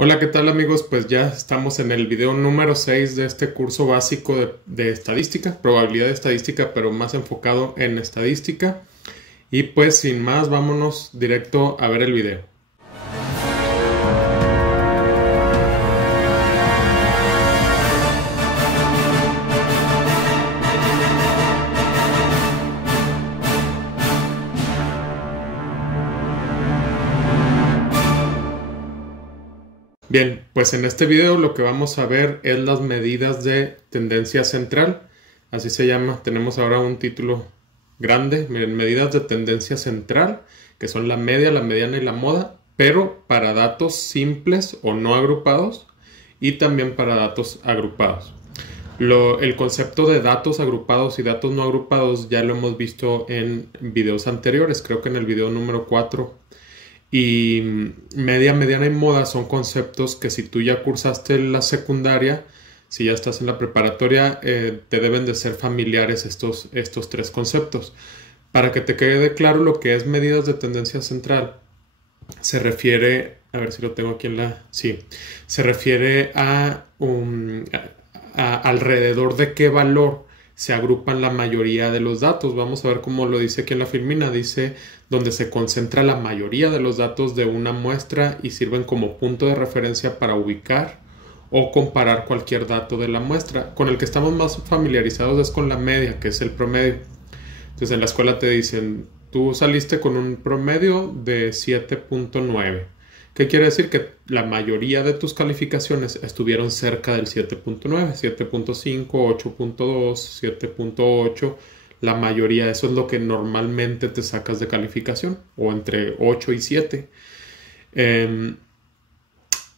Hola, ¿qué tal amigos? Pues ya estamos en el video número 6 de este curso básico de estadística, probabilidad estadística, pero más enfocado en estadística. Y pues sin más, vámonos directo a ver el video. Bien, pues en este video lo que vamos a ver es las medidas de tendencia central, así se llama. Tenemos ahora un título grande, miren, medidas de tendencia central, que son la media, la mediana y la moda, pero para datos simples o no agrupados y también para datos agrupados. El concepto de datos agrupados y datos no agrupados ya lo hemos visto en videos anteriores, creo que en el video número 4. Y media, mediana y moda son conceptos que si tú ya cursaste la secundaria, si ya estás en la preparatoria, te deben de ser familiares estos tres conceptos. Para que te quede claro lo que es medidas de tendencia central, se refiere, a ver si lo tengo aquí en la... Sí, se refiere a alrededor de qué valor se agrupan la mayoría de los datos. Vamos a ver cómo lo dice aquí en la filmina. Dice donde se concentra la mayoría de los datos de una muestra y sirven como punto de referencia para ubicar o comparar cualquier dato de la muestra. Con el que estamos más familiarizados es con la media, que es el promedio. Entonces en la escuela te dicen, tú saliste con un promedio de 7.9. ¿Qué quiere decir? Que la mayoría de tus calificaciones estuvieron cerca del 7.9, 7.5, 8.2, 7.8. La mayoría, eso es lo que normalmente te sacas de calificación, o entre 8 y 7.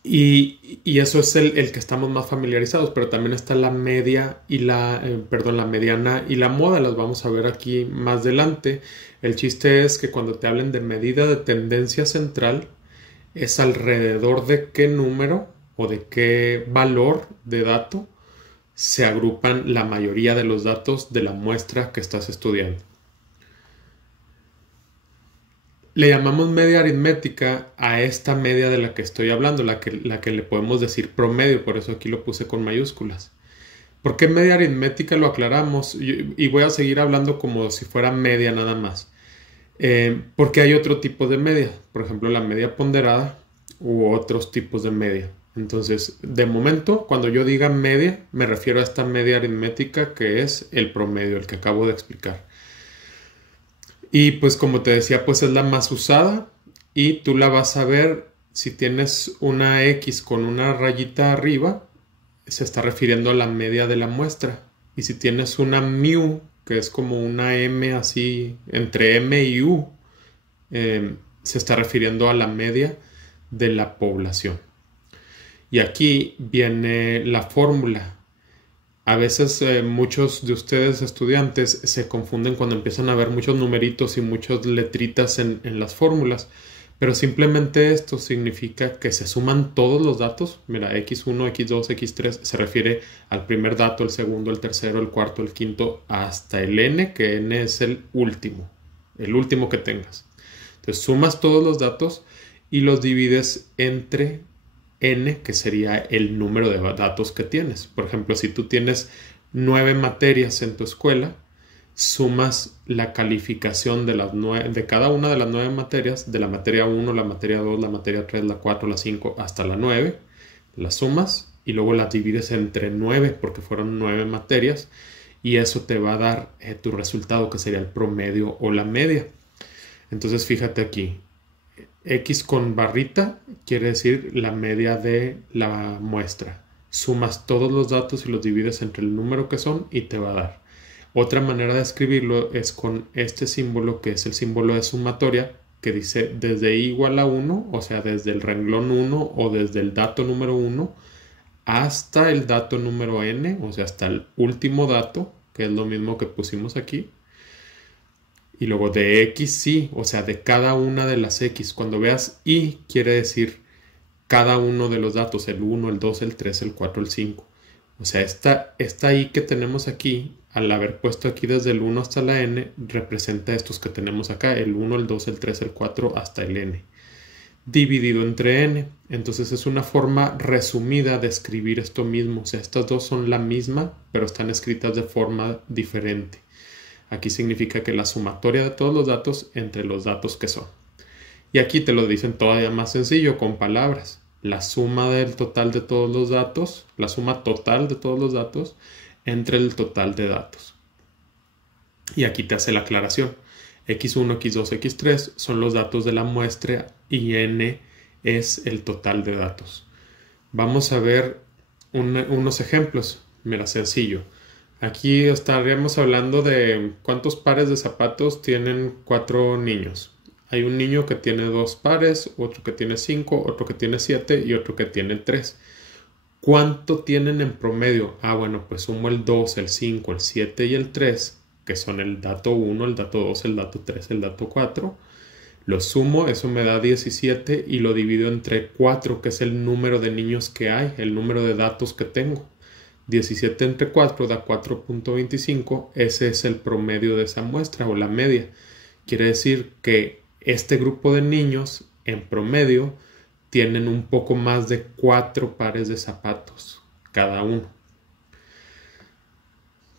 Y eso es el que estamos más familiarizados, pero también está la media y la mediana y la moda, las vamos a ver aquí más adelante. El chiste es que cuando te hablen de medida de tendencia central, es alrededor de qué número o de qué valor de dato se agrupan la mayoría de los datos de la muestra que estás estudiando. Le llamamos media aritmética a esta media de la que estoy hablando, la que le podemos decir promedio, por eso aquí lo puse con mayúsculas. ¿Por qué media aritmética? Lo aclaramos y voy a seguir hablando como si fuera media nada más. Porque hay otro tipo de media, por ejemplo la media ponderada u otros tipos de media. Entonces, de momento, cuando yo diga media, me refiero a esta media aritmética que es el promedio, el que acabo de explicar. Y pues como te decía, pues es la más usada y tú la vas a ver si tienes una X con una rayita arriba, se está refiriendo a la media de la muestra. Y si tienes una mu, que es como una M así, entre M y U, se está refiriendo a la media de la población. Y aquí viene la fórmula. A veces muchos de ustedes estudiantes se confunden cuando empiezan a ver muchos numeritos y muchas letritas en las fórmulas. Pero simplemente esto significa que se suman todos los datos. Mira, X1, X2, X3 se refiere al primer dato, el segundo, el tercero, el cuarto, el quinto, hasta el N, que N es el último que tengas. Entonces sumas todos los datos y los divides entre N, que sería el número de datos que tienes. Por ejemplo, si tú tienes 9 materias en tu escuela, sumas la calificación de cada una de las 9 materias, de la materia 1, la materia 2, la materia 3, la 4, la 5, hasta la 9, las sumas y luego las divides entre 9 porque fueron 9 materias y eso te va a dar tu resultado, que sería el promedio o la media. Entonces fíjate aquí, X con barrita quiere decir la media de la muestra. Sumas todos los datos y los divides entre el número que son y te va a dar. Otra manera de escribirlo es con este símbolo, que es el símbolo de sumatoria, que dice desde i igual a 1, o sea, desde el renglón 1 o desde el dato número 1 hasta el dato número n, o sea, hasta el último dato, que es lo mismo que pusimos aquí. Y luego de x, y, o sea, de cada una de las x. Cuando veas y, quiere decir cada uno de los datos, el 1, el 2, el 3, el 4, el 5. O sea, esta i que tenemos aquí, al haber puesto aquí desde el 1 hasta la n, representa estos que tenemos acá, el 1, el 2, el 3, el 4, hasta el n. dividido entre n. Entonces es una forma resumida de escribir esto mismo. O sea, estas dos son la misma, pero están escritas de forma diferente. Aquí significa que la sumatoria de todos los datos entre los datos que son. Y aquí te lo dicen todavía más sencillo, con palabras. La suma del total de todos los datos, la suma total de todos los datos entre el total de datos. Y aquí te hace la aclaración. X1, X2, X3 son los datos de la muestra y n es el total de datos. Vamos a ver unos ejemplos. Mira, sencillo. Aquí estaríamos hablando de cuántos pares de zapatos tienen 4 niños. Hay un niño que tiene 2 pares, otro que tiene 5, otro que tiene 7 y otro que tiene 3. ¿Cuánto tienen en promedio? Bueno, pues sumo el 2, el 5, el 7 y el 3, que son el dato 1, el dato 2, el dato 3, el dato 4. Lo sumo, eso me da 17 y lo divido entre 4, que es el número de niños que hay, el número de datos que tengo. 17 entre 4 da 4.25, ese es el promedio de esa muestra o la media. Quiere decir que este grupo de niños en promedio tienen un poco más de 4 pares de zapatos cada uno.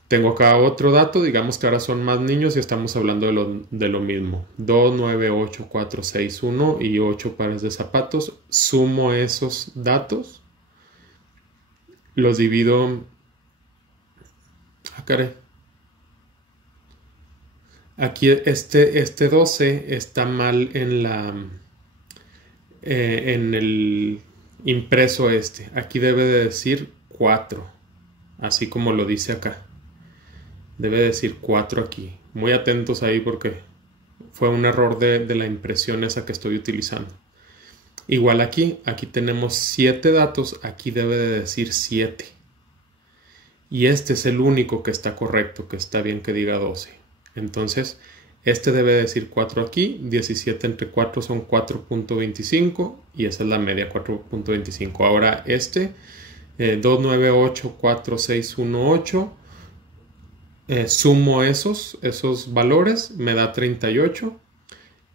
Tengo acá otro dato, digamos que ahora son más niños y estamos hablando de lo mismo. 2, 9, 8, 4, 6, 1 y 8 pares de zapatos. Sumo esos datos, los divido... caray. Aquí este 12 está mal en el impreso este. Aquí debe de decir 4, así como lo dice acá. Debe decir 4 aquí. Muy atentos ahí porque fue un error de la impresión esa que estoy utilizando. Igual aquí tenemos 7 datos, aquí debe de decir 7. Y este es el único que está correcto, que está bien que diga 12. Entonces, este debe decir 4 aquí, 17 entre 4 son 4.25 y esa es la media, 4.25. Ahora 2, 9, 8, 4, 6, 1, 8. Sumo esos valores, me da 38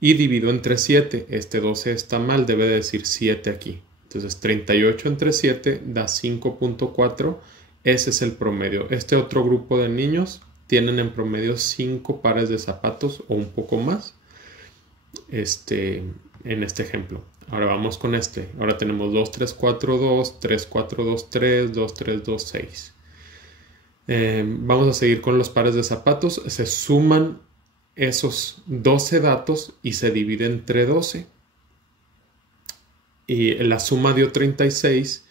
y divido entre 7. Este 12 está mal, debe decir 7 aquí. Entonces 38 entre 7 da 5.4. Ese es el promedio. Este otro grupo de niños tienen en promedio 5 pares de zapatos o un poco más en este ejemplo. Ahora vamos con este. Ahora tenemos 2, 3, 4, 2, 3, 4, 2, 3, 2, 3, 2, 6. Vamos a seguir con los pares de zapatos. Se suman esos 12 datos y se divide entre 12. Y la suma dio 36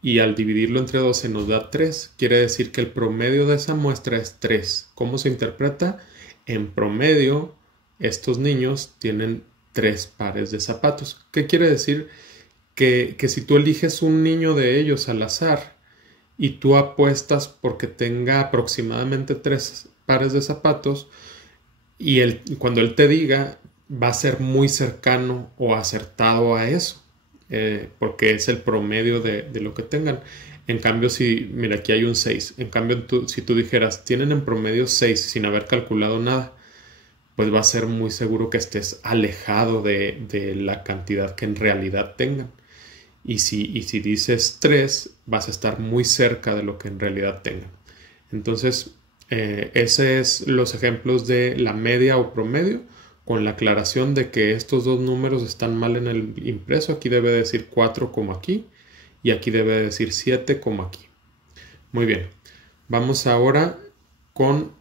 y al dividirlo entre 12 nos da 3. Quiere decir que el promedio de esa muestra es 3. ¿Cómo se interpreta? En promedio, estos niños tienen 3 pares de zapatos. ¿Qué quiere decir? Que si tú eliges un niño de ellos al azar y tú apuestas porque tenga aproximadamente 3 pares de zapatos y cuando él te diga va a ser muy cercano o acertado a eso, porque es el promedio de lo que tengan. En cambio, mira, aquí hay un 6. En cambio, si tú dijeras, tienen en promedio 6 sin haber calculado nada, pues va a ser muy seguro que estés alejado de la cantidad que en realidad tengan. Y si dices 3, vas a estar muy cerca de lo que en realidad tengan. Entonces, ese es los ejemplos de la media o promedio, con la aclaración de que estos dos números están mal en el impreso. Aquí debe decir 4 como aquí y aquí debe decir 7 como aquí. Muy bien, vamos ahora con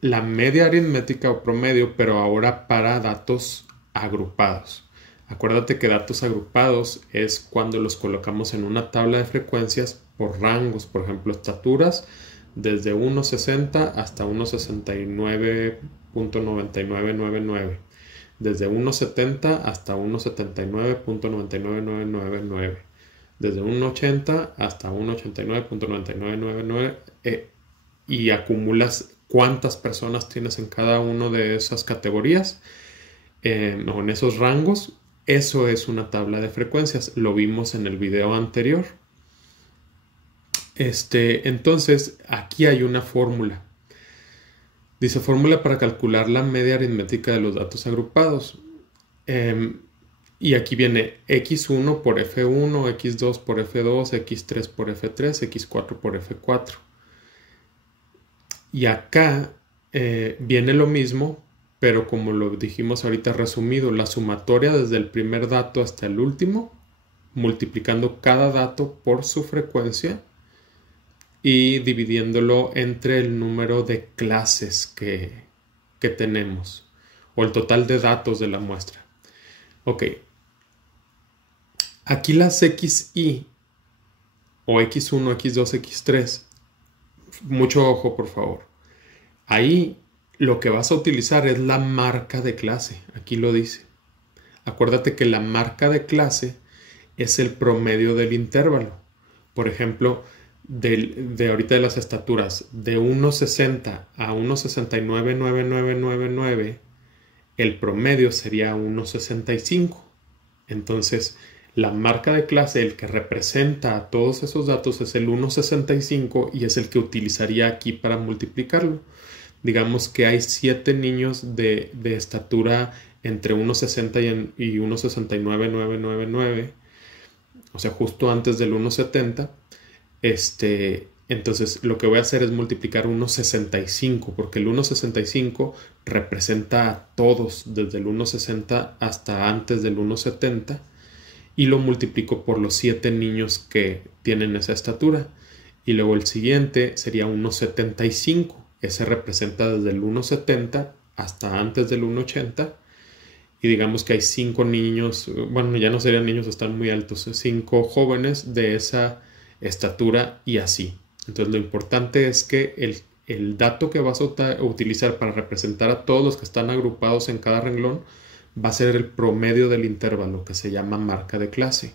la media aritmética o promedio, pero ahora para datos agrupados. Acuérdate que datos agrupados es cuando los colocamos en una tabla de frecuencias por rangos, por ejemplo, estaturas desde 1.60 hasta 1.69.9999, desde 1.70 hasta 1.79.9999, desde 1.80 hasta 1.89.9999, y acumulas cuántas personas tienes en cada una de esas categorías o en esos rangos. Eso es una tabla de frecuencias. Lo vimos en el video anterior. Entonces, aquí hay una fórmula. Dice fórmula para calcular la media aritmética de los datos agrupados. Y aquí viene x1 por f1, x2 por f2, x3 por f3, x4 por f4. Y acá viene lo mismo, pero como lo dijimos ahorita resumido, la sumatoria desde el primer dato hasta el último, multiplicando cada dato por su frecuencia y dividiéndolo entre el número de clases que tenemos, o el total de datos de la muestra. Ok, aquí las xi o x1, x2, x3, mucho ojo por favor. Ahí lo que vas a utilizar es la marca de clase, aquí lo dice. Acuérdate que la marca de clase es el promedio del intervalo. Por ejemplo, de ahorita de las estaturas, de 1,60 a 1,699999, el promedio sería 1,65. Entonces, la marca de clase, el que representa a todos esos datos, es el 1,65 y es el que utilizaría aquí para multiplicarlo. Digamos que hay 7 niños de estatura entre 1,60 y 1,699999, o sea, justo antes del 1,70. Entonces lo que voy a hacer es multiplicar 1,65, porque el 1,65 representa a todos desde el 1,60 hasta antes del 1,70, y lo multiplico por los 7 niños que tienen esa estatura. Y luego el siguiente sería 1,75. Ese representa desde el 1,70 hasta antes del 1,80. Y digamos que hay 5 niños, bueno, ya no serían niños, están muy altos, 5 jóvenes de esa estatura y así. Entonces lo importante es que el dato que vas a utilizar para representar a todos los que están agrupados en cada renglón va a ser el promedio del intervalo, que se llama marca de clase,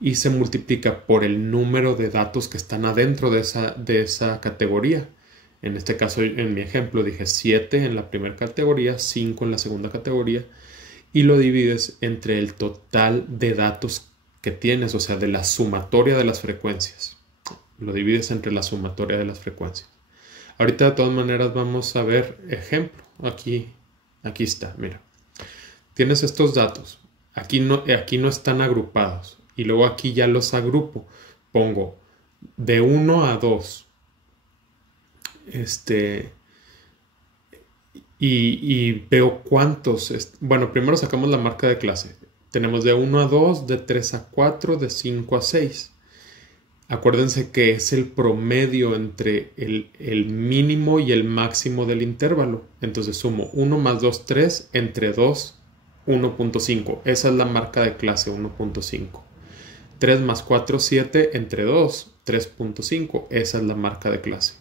y se multiplica por el número de datos que están adentro de esa categoría. En este caso, en mi ejemplo, dije 7 en la primera categoría, 5 en la segunda categoría, y lo divides entre el total de datos que tienes, o sea, de la sumatoria de las frecuencias. Lo divides entre la sumatoria de las frecuencias. Ahorita de todas maneras vamos a ver ejemplo. Aquí está, mira. Tienes estos datos. Aquí no están agrupados. Y luego aquí ya los agrupo. Pongo de 1 a 2. Y veo cuántos. Bueno, primero sacamos la marca de clase. Tenemos de 1 a 2, de 3 a 4, de 5 a 6. Acuérdense que es el promedio entre el mínimo y el máximo del intervalo. Entonces sumo 1 más 2, 3, entre 2, 1.5. Esa es la marca de clase, 1.5. 3 más 4, 7, entre 2, 3.5. Esa es la marca de clase.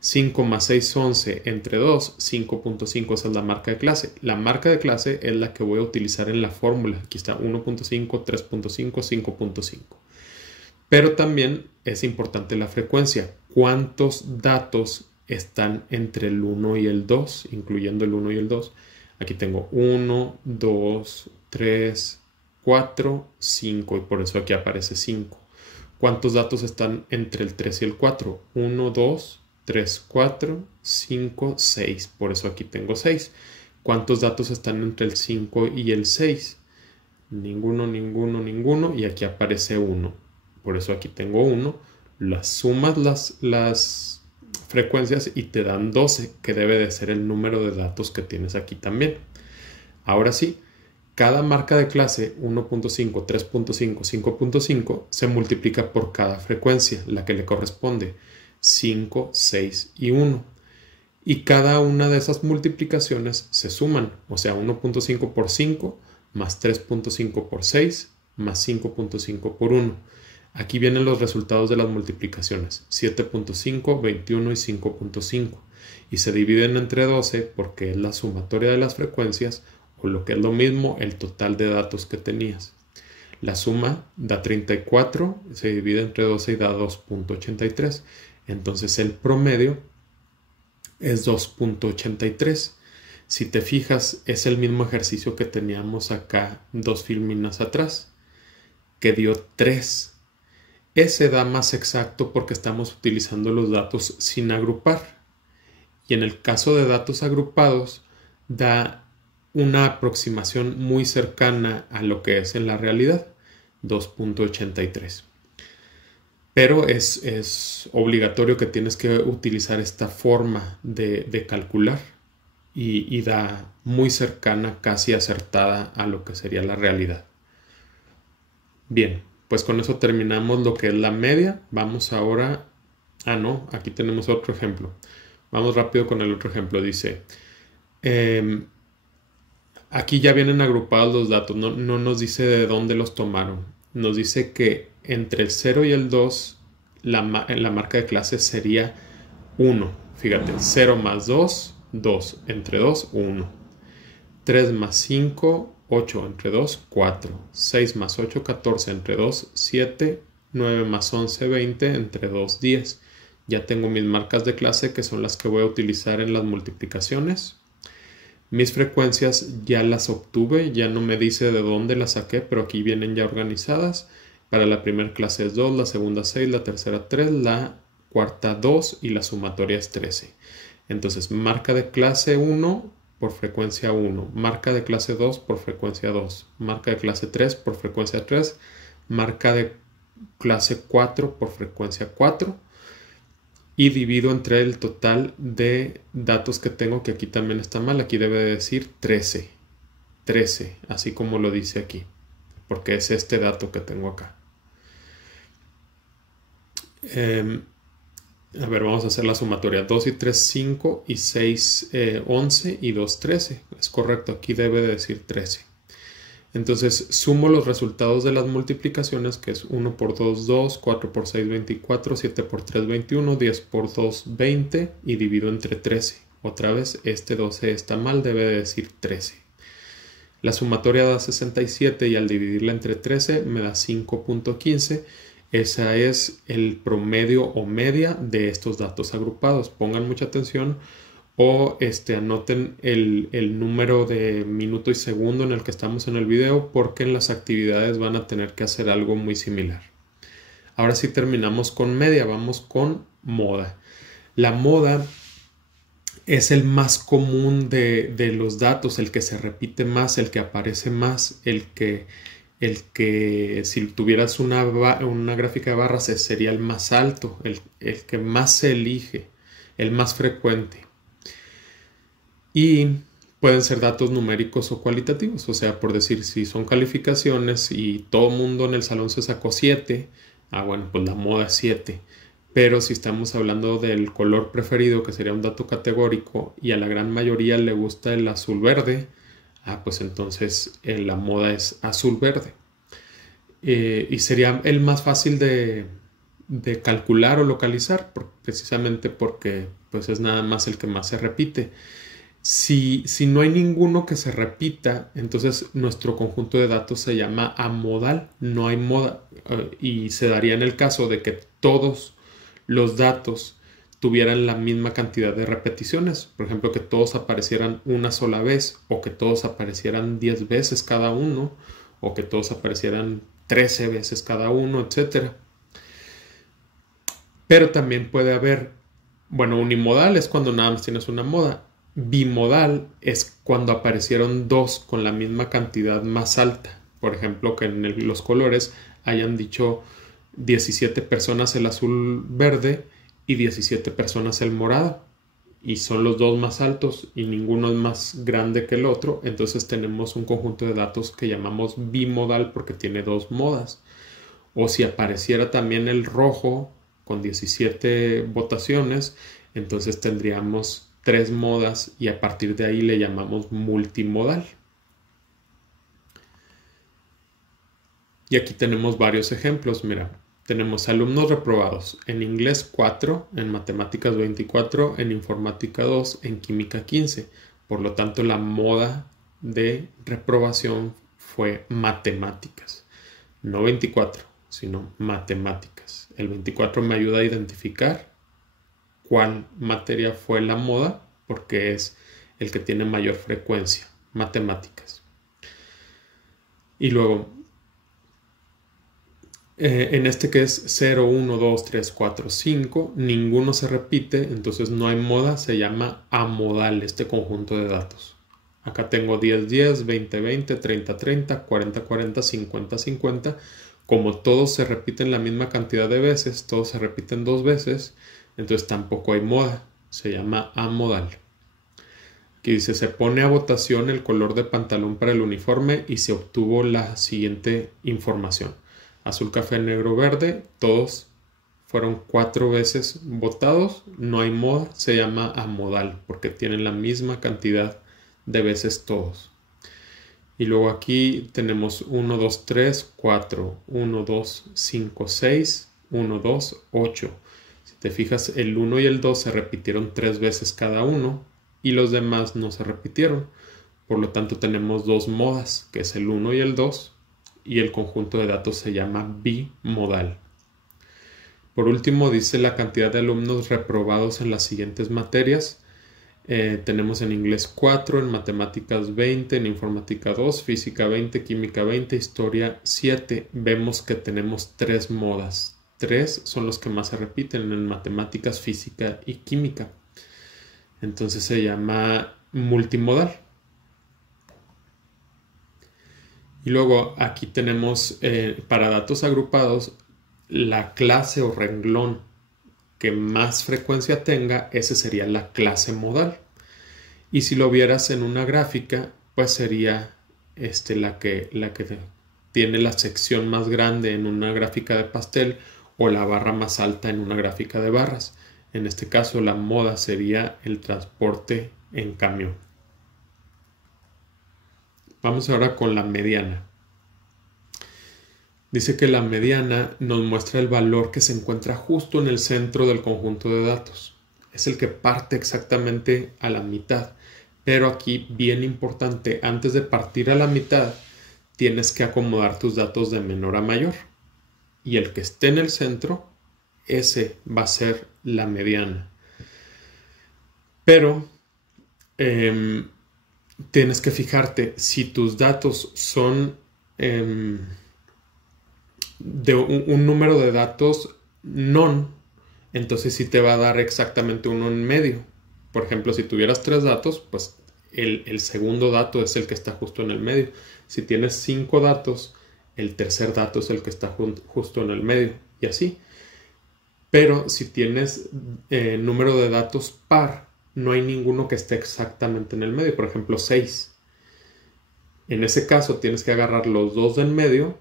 5 más 6, 11, entre 2, 5.5. Esa es la marca de clase. La marca de clase es la que voy a utilizar en la fórmula. Aquí está 1.5, 3.5, 5.5. Pero también es importante la frecuencia. ¿Cuántos datos están entre el 1 y el 2? Incluyendo el 1 y el 2. Aquí tengo 1, 2, 3, 4, 5. Y por eso aquí aparece 5. ¿Cuántos datos están entre el 3 y el 4? 1, 2, 3, 4, 5, 6. Por eso aquí tengo 6. ¿Cuántos datos están entre el 5 y el 6? Ninguno, ninguno, ninguno. Y aquí aparece 1. Por eso aquí tengo 1. Las sumas las frecuencias y te dan 12, que debe de ser el número de datos que tienes aquí también. Ahora sí, cada marca de clase 1.5, 3.5, 5.5 se multiplica por cada frecuencia, la que le corresponde, 5, 6 y 1. Y cada una de esas multiplicaciones se suman, o sea, 1.5 por 5 más 3.5 por 6 más 5.5 por 1. Aquí vienen los resultados de las multiplicaciones, 7.5, 21 y 5.5, y se dividen entre 12 porque es la sumatoria de las frecuencias, o lo que es lo mismo, el total de datos que tenías. La suma da 34, se divide entre 12 y da 2.83. Entonces el promedio es 2.83. Si te fijas, es el mismo ejercicio que teníamos acá 2 filminas atrás, que dio 3. Ese da más exacto porque estamos utilizando los datos sin agrupar. Y en el caso de datos agrupados, da una aproximación muy cercana a lo que es en la realidad, 2.83. Pero es obligatorio que tienes que utilizar esta forma de calcular y da muy cercana, casi acertada a lo que sería la realidad. Bien, pues con eso terminamos lo que es la media. Vamos ahora... no, aquí tenemos otro ejemplo. Vamos rápido con el otro ejemplo. Dice, aquí ya vienen agrupados los datos, no nos dice de dónde los tomaron. Nos dice que entre el 0 y el 2 la marca de clase sería 1. Fíjate, 0 más 2, 2. Entre 2, 1. 3 más 5, 8. Entre 2, 4. 6 más 8, 14. Entre 2, 7. 9 más 11, 20. Entre 2, 10. Ya tengo mis marcas de clase que son las que voy a utilizar en las multiplicaciones. Mis frecuencias ya las obtuve, ya no me dice de dónde las saqué, pero aquí vienen ya organizadas. Para la primera clase es 2, la segunda 6, la tercera 3, la cuarta 2 y la sumatoria es 13. Entonces, marca de clase 1 por frecuencia 1, marca de clase 2 por frecuencia 2, marca de clase 3 por frecuencia 3, marca de clase 4 por frecuencia 4 y divido entre el total de datos que tengo, que aquí también está mal, aquí debe de decir 13, así como lo dice aquí, porque es este dato que tengo acá. A ver, vamos a hacer la sumatoria. 2 y 3, 5 y 6, 11 y 2, 13. Es correcto, aquí debe de decir 13. Entonces sumo los resultados de las multiplicaciones, que es 1 por 2, 2, 4 por 6, 24, 7 por 3, 21, 10 por 2, 20 y divido entre 13. Otra vez, este 12 está mal, debe de decir 13. La sumatoria da 67 y al dividirla entre 13 me da 5.15. Esa es el promedio o media de estos datos agrupados. Pongan mucha atención o anoten el número de minuto y segundo en el que estamos en el video, porque en las actividades van a tener que hacer algo muy similar. Ahora sí terminamos con media, vamos con moda. La moda es el más común de los datos, el que se repite más, el que aparece más, el que si tuvieras una gráfica de barras sería el más alto, el que más se elige, el más frecuente. Y pueden ser datos numéricos o cualitativos, o sea, por decir, si son calificaciones y todo el mundo en el salón se sacó 7, bueno, pues la moda es 7. Pero si estamos hablando del color preferido, que sería un dato categórico, y a la gran mayoría le gusta el azul verde, pues entonces la moda es azul verde. Y sería el más fácil de calcular o localizar, precisamente porque pues es nada más el que más se repite. Si no hay ninguno que se repita, entonces nuestro conjunto de datos se llama amodal, no hay moda, y se daría en el caso de que todos los datos tuvieran la misma cantidad de repeticiones. Por ejemplo, que todos aparecieran una sola vez, o que todos aparecieran 10 veces cada uno, o que todos aparecieran 13 veces cada uno, etc. Pero también puede haber, unimodal es cuando nada más tienes una moda. Bimodal es cuando aparecieron dos con la misma cantidad más alta. Por ejemplo, que en los colores hayan dicho 17 personas el azul verde y 17 personas el morado, y son los dos más altos y ninguno es más grande que el otro. Entonces tenemos un conjunto de datos que llamamos bimodal porque tiene dos modas. O si apareciera también el rojo con 17 votaciones, entonces tendríamos 3 modas y a partir de ahí le llamamos multimodal. Y aquí tenemos varios ejemplos. Mira, tenemos alumnos reprobados en inglés 4, en matemáticas 24, en informática 2, en química 15. Por lo tanto, la moda de reprobación fue matemáticas. No 24, sino matemáticas. El 24 me ayuda a identificar cuál materia fue la moda, porque es el que tiene mayor frecuencia, matemáticas. Y luego, en este que es 0, 1, 2, 3, 4, 5, ninguno se repite, entonces no hay moda, se llama amodal este conjunto de datos. Acá tengo 10, 10, 20, 20, 30, 30, 40, 40, 50, 50. Como todos se repiten la misma cantidad de veces, todos se repiten 2 veces, entonces tampoco hay moda. Se llama amodal. Aquí dice, se pone a votación el color de pantalón para el uniforme y se obtuvo la siguiente información. Azul, café, negro, verde, todos fueron 4 veces votados, no hay moda, se llama amodal porque tienen la misma cantidad de veces todos. Y luego aquí tenemos 1, 2, 3, 4, 1, 2, 5, 6, 1, 2, 8. Si te fijas, el 1 y el 2 se repitieron 3 veces cada uno y los demás no se repitieron. Por lo tanto tenemos 2 modas, que es el 1 y el 2, y el conjunto de datos se llama bimodal. Por último, dice la cantidad de alumnos reprobados en las siguientes materias. Tenemos en inglés 4, en matemáticas 20, en informática 2, física 20, química 20, historia 7. Vemos que tenemos 3 modas. 3 son los que más se repiten en matemáticas, física y química. Entonces se llama multimodal. Y luego aquí tenemos para datos agrupados la clase o renglón que más frecuencia tenga, ese sería la clase modal. Y si lo vieras en una gráfica, pues sería la que tiene la sección más grande en una gráfica de pastel o la barra más alta en una gráfica de barras. En este caso, la moda sería el transporte en camión. Vamos ahora con la mediana. Dice que la mediana nos muestra el valor que se encuentra justo en el centro del conjunto de datos. Es el que parte exactamente a la mitad. Pero aquí, bien importante, antes de partir a la mitad, tienes que acomodar tus datos de menor a mayor. Y el que esté en el centro, ese va a ser la mediana. Pero tienes que fijarte, si tus datos son de un número de datos non, entonces sí te va a dar exactamente uno en medio. Por ejemplo, si tuvieras 3 datos, pues el segundo dato es el que está justo en el medio. Si tienes 5 datos, el tercer dato es el que está justo en el medio, y así. Pero si tienes número de datos par, no hay ninguno que esté exactamente en el medio. Por ejemplo, 6. En ese caso tienes que agarrar los 2 del medio,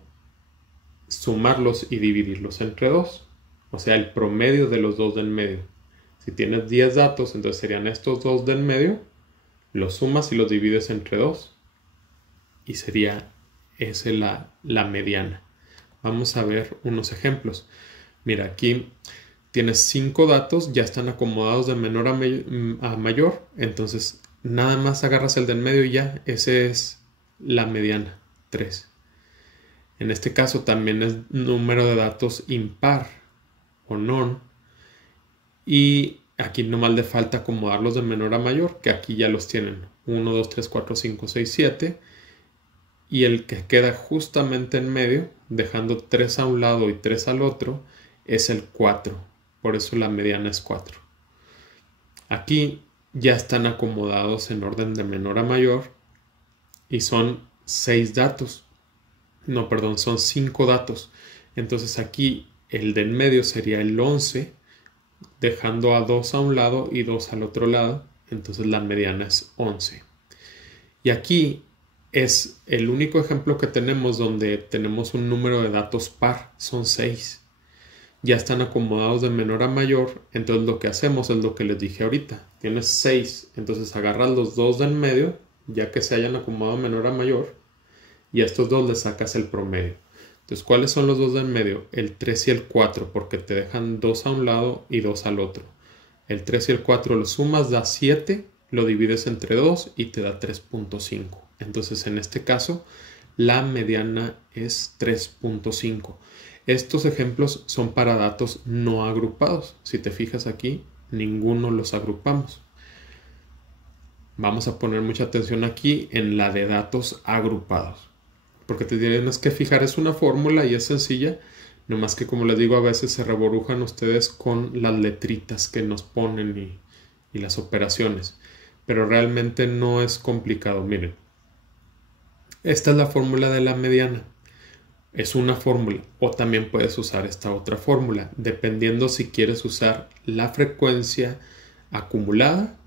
sumarlos y dividirlos entre 2. O sea, el promedio de los 2 del medio. Si tienes 10 datos, entonces serían estos 2 del medio, los sumas y los divides entre 2. Y sería esa la mediana. Vamos a ver unos ejemplos. Mira, aquí tienes 5 datos, ya están acomodados de menor a mayor. Entonces, nada más agarras el del medio y ya, ese es la mediana, 3. En este caso también es número de datos impar o non. Y aquí nomás le falta acomodarlos de menor a mayor, que aquí ya los tienen. 1, 2, 3, 4, 5, 6, 7. Y el que queda justamente en medio, dejando 3 a un lado y 3 al otro, es el 4. Por eso la mediana es 4. Aquí ya están acomodados en orden de menor a mayor y son 6 datos. No, perdón, son 5 datos. Entonces aquí el del medio sería el 11, dejando a 2 a un lado y 2 al otro lado. Entonces la mediana es 11. Y aquí es el único ejemplo que tenemos donde tenemos un número de datos par. Son 6. Ya están acomodados de menor a mayor. Entonces lo que hacemos es lo que les dije ahorita. Tienes 6. Entonces agarras los 2 del medio, ya que se hayan acomodado de menor a mayor. Y a estos 2 les sacas el promedio. Entonces, ¿cuáles son los 2 del medio? El 3 y el 4, porque te dejan 2 a un lado y 2 al otro. El 3 y el 4 lo sumas, da 7, lo divides entre 2 y te da 3.5. Entonces, en este caso, la mediana es 3.5. Estos ejemplos son para datos no agrupados. Si te fijas aquí, ninguno los agrupamos. Vamos a poner mucha atención aquí en la de datos agrupados. Porque te tienes que fijar, es una fórmula y es sencilla, nomás que como les digo, a veces se reborujan ustedes con las letritas que nos ponen y las operaciones. pero realmente no es complicado. Miren, esta es la fórmula de la mediana. Es una fórmula, o también puedes usar esta otra fórmula, dependiendo si quieres usar la frecuencia acumulada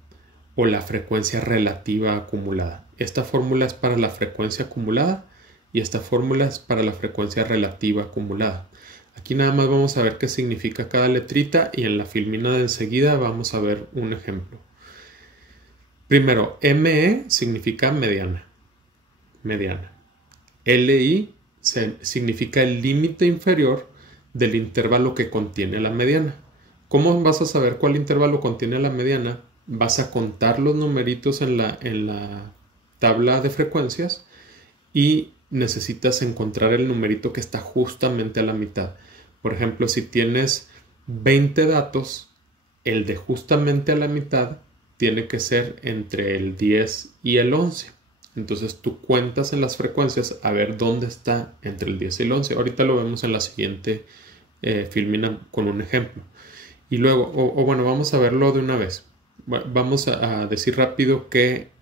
o la frecuencia relativa acumulada. Esta fórmula es para la frecuencia acumulada y esta fórmula es para la frecuencia relativa acumulada. Aquí nada más vamos a ver qué significa cada letrita y en la filmina de enseguida vamos a ver un ejemplo. Primero, ME significa mediana. LI significa el límite inferior del intervalo que contiene la mediana. ¿Cómo vas a saber cuál intervalo contiene la mediana? Vas a contar los numeritos en la tabla de frecuencias y necesitas encontrar el numerito que está justamente a la mitad. Por ejemplo, si tienes 20 datos, el de justamente a la mitad tiene que ser entre el 10 y el 11. Entonces tú cuentas en las frecuencias a ver dónde está entre el 10 y el 11. Ahorita lo vemos en la siguiente filmina con un ejemplo. Y luego, bueno, vamos a verlo de una vez. Vamos a decir rápido qué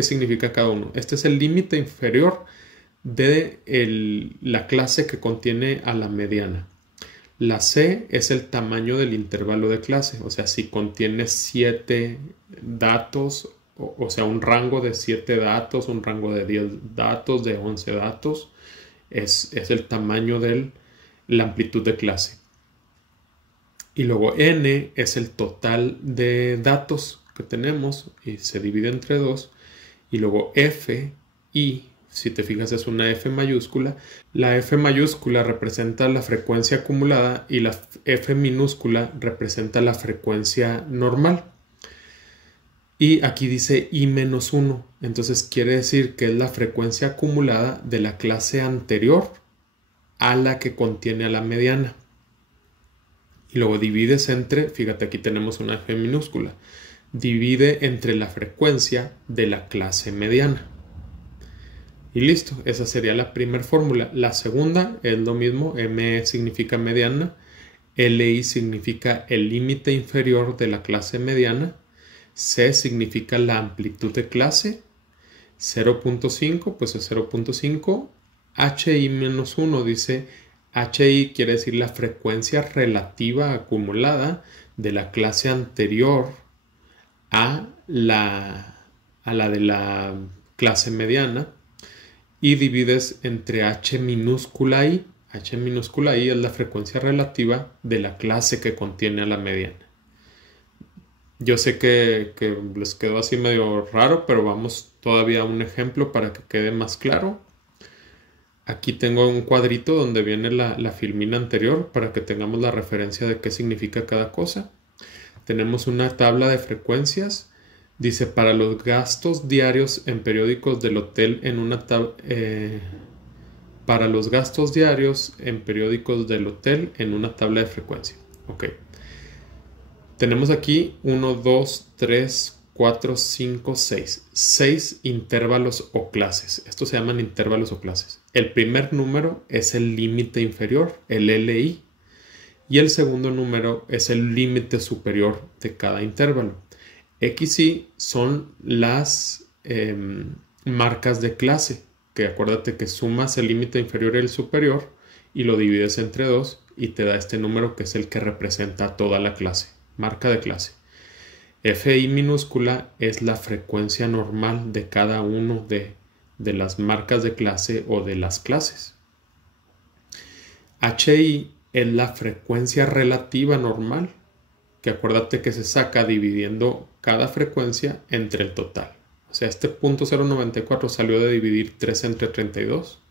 significa cada uno. Este es el límite inferior de la clase que contiene a la mediana. La C es el tamaño del intervalo de clase. O sea, si contiene 7 datos, o sea, un rango de 7 datos, un rango de 10 datos, de 11 datos, es el tamaño de la amplitud de clase. Y luego N es el total de datos que tenemos y se divide entre 2. Y luego F, I, si te fijas es una F mayúscula. La F mayúscula representa la frecuencia acumulada y la F minúscula representa la frecuencia normal. Y aquí dice I-1, entonces quiere decir que es la frecuencia acumulada de la clase anterior a la que contiene a la mediana. Y luego divides entre, fíjate aquí tenemos una F minúscula, divide entre la frecuencia de la clase mediana. Y listo, esa sería la primera fórmula. La segunda es lo mismo, ME significa mediana, LI significa el límite inferior de la clase mediana, C significa la amplitud de clase, 0.5 pues es 0.5, HI-1 dice, HI quiere decir la frecuencia relativa acumulada de la clase anterior a la de la clase mediana y divides entre H minúscula I. H minúscula I es la frecuencia relativa de la clase que contiene a la mediana. Yo sé que les quedó así medio raro, pero vamos todavía a un ejemplo para que quede más claro. Aquí tengo un cuadrito donde viene la filmina anterior para que tengamos la referencia de qué significa cada cosa. Tenemos una tabla de frecuencias. Dice, para los gastos diarios en periódicos del hotel en una para los gastos diarios en periódicos del hotel en una tabla de frecuencia. Ok. Tenemos aquí 1, 2, 3, 4, 5, 6. 6 intervalos o clases. Estos se llaman intervalos o clases. El primer número es el límite inferior, el LI. Y el segundo número es el límite superior de cada intervalo. XY son las marcas de clase. Que acuérdate que sumas el límite inferior y el superior y lo divides entre 2 y te da este número que es el que representa toda la clase. Marca de clase. FI minúscula es la frecuencia normal de cada uno de las marcas de clase o de las clases. HI es la frecuencia relativa normal, que acuérdate que se saca dividiendo cada frecuencia entre el total. O sea, este punto 0.94 salió de dividir 3 entre 32.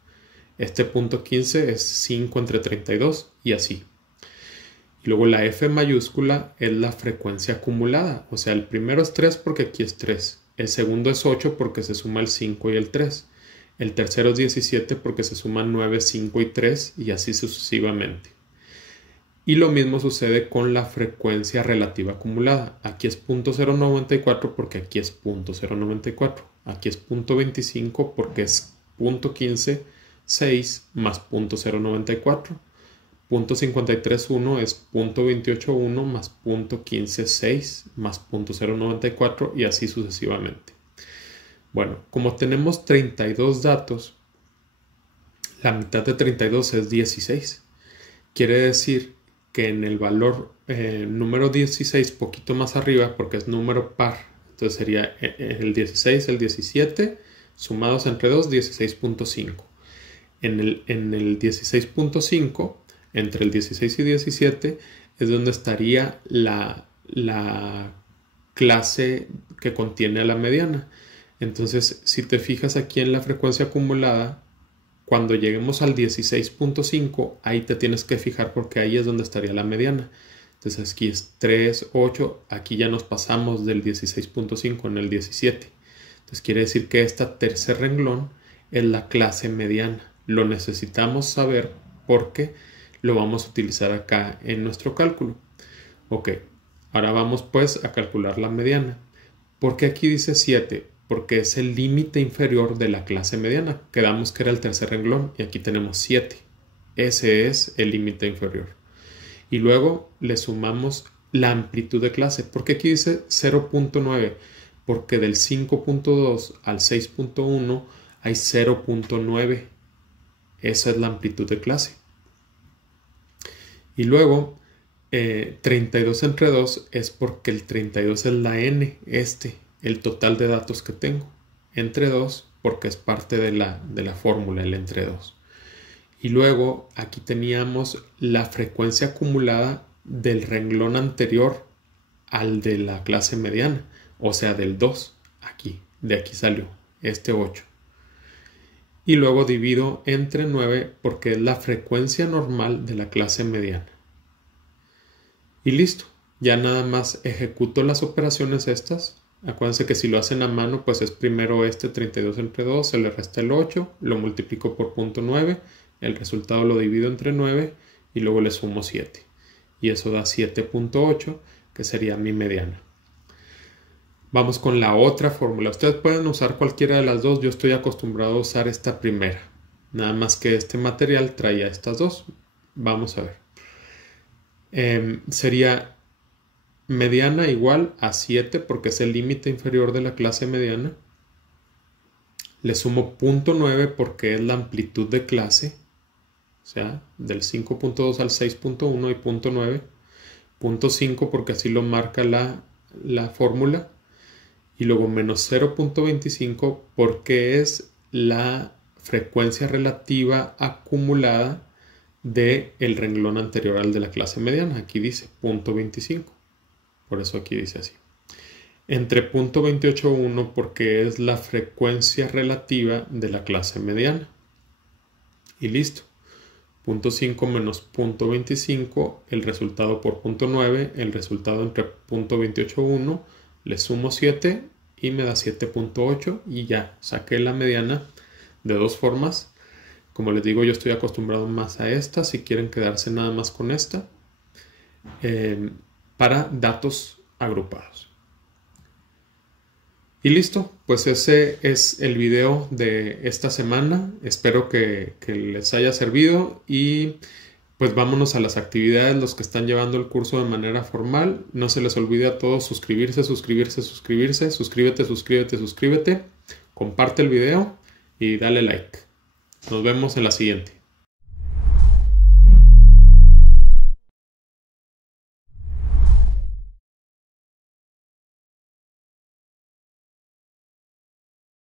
Este punto 15 es 5 entre 32 y así. Y luego la F mayúscula es la frecuencia acumulada. O sea, el primero es 3 porque aquí es 3. El segundo es 8 porque se suma el 5 y el 3. El tercero es 17 porque se suman 9, 5 y 3 y así sucesivamente. Y lo mismo sucede con la frecuencia relativa acumulada. Aquí es 0.094 porque aquí es 0.094. Aquí es 0.25 porque es 0.15, 6 más 0.094. .531 es .281 más .156 más .094 y así sucesivamente. Bueno, como tenemos 32 datos, la mitad de 32 es 16. Quiere decir que en el valor número 16, poquito más arriba, porque es número par, entonces sería el 16, el 17, sumados entre 2, 16.5. En el 16.5, entre el 16 y 17, es donde estaría la clase que contiene a la mediana. Entonces, si te fijas aquí en la frecuencia acumulada, cuando lleguemos al 16.5, ahí te tienes que fijar porque ahí es donde estaría la mediana. Entonces aquí es 3, 8, aquí ya nos pasamos del 16.5 en el 17. Entonces quiere decir que este tercer renglón es la clase mediana. Lo necesitamos saber porque lo vamos a utilizar acá en nuestro cálculo. Ok, ahora vamos pues a calcular la mediana. ¿Por qué aquí dice 7? Porque es el límite inferior de la clase mediana. Quedamos que era el tercer renglón y aquí tenemos 7. Ese es el límite inferior. Y luego le sumamos la amplitud de clase. ¿Por qué aquí dice 0.9? Porque del 5.2 al 6.1 hay 0.9. Esa es la amplitud de clase. Y luego 32 entre 2 es porque el 32 es la n, el total de datos que tengo. Entre 2 porque es parte de la fórmula, el entre 2. Y luego aquí teníamos la frecuencia acumulada del renglón anterior al de la clase mediana, o sea del 2, aquí, de aquí salió, 8. Y luego divido entre 9 porque es la frecuencia normal de la clase mediana. Y listo, ya nada más ejecuto las operaciones estas. Acuérdense que si lo hacen a mano, pues es primero 32 entre 2, se le resta el 8, lo multiplico por .9, el resultado lo divido entre 9 y luego le sumo 7. Y eso da 7.8, que sería mi mediana. Vamos con la otra fórmula. Ustedes pueden usar cualquiera de las dos. Yo estoy acostumbrado a usar esta primera. Nada más que este material traía estas dos. Vamos a ver. Sería mediana igual a 7 porque es el límite inferior de la clase mediana. Le sumo .9 porque es la amplitud de clase. O sea, del 5.2 al 6.1 y .9. .5 porque así lo marca la fórmula. Y luego menos 0.25 porque es la frecuencia relativa acumulada del renglón anterior al de la clase mediana. Aquí dice .25. Por eso aquí dice así. Entre .281 porque es la frecuencia relativa de la clase mediana. Y listo. 0.5 menos 0.25, el resultado por 0.9, el resultado entre 0.281, le sumo 7 y me da 7.8 y ya saqué la mediana de dos formas. Como les digo, yo estoy acostumbrado más a esta, si quieren quedarse nada más con esta, para datos agrupados. Y listo, pues ese es el video de esta semana. Espero que les haya servido y pues vámonos a las actividades, los que están llevando el curso de manera formal. No se les olvide a todos suscribirse. Suscríbete. Comparte el video y dale like. Nos vemos en la siguiente.